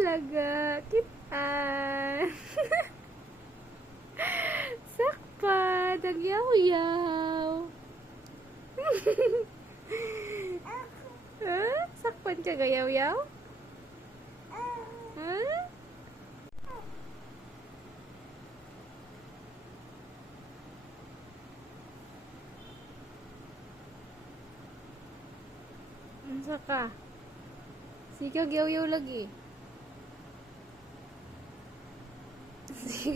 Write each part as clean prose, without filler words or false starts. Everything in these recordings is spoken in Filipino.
Laga. Kitaan. Sakpa. Nagyaw-yaw. Sakpan ka gayaw-yaw? Unsa ka? Sigaw yaw-yaw lagi.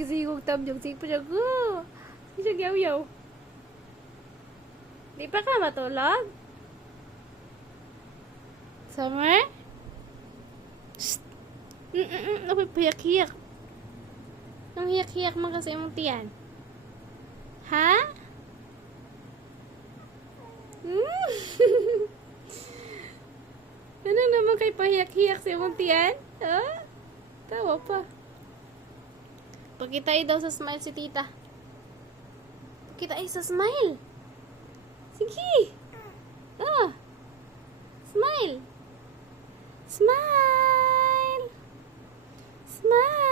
Sigog tamjong sig pa siya ko. Sigog yaw-yaw. Di pa ka matulog? Summer? Shh! Ako'y payak-hiyak. Nang hiyak-hiyak man kasi mong tiyan. Ha? Ano naman kay pahiyak-hiyak si mong tiyan? Ha? Tawa pa. Pakitai daw sa smile si tita. Pakitai sa smile. Sige. Oh. Smile. Smile. Smile.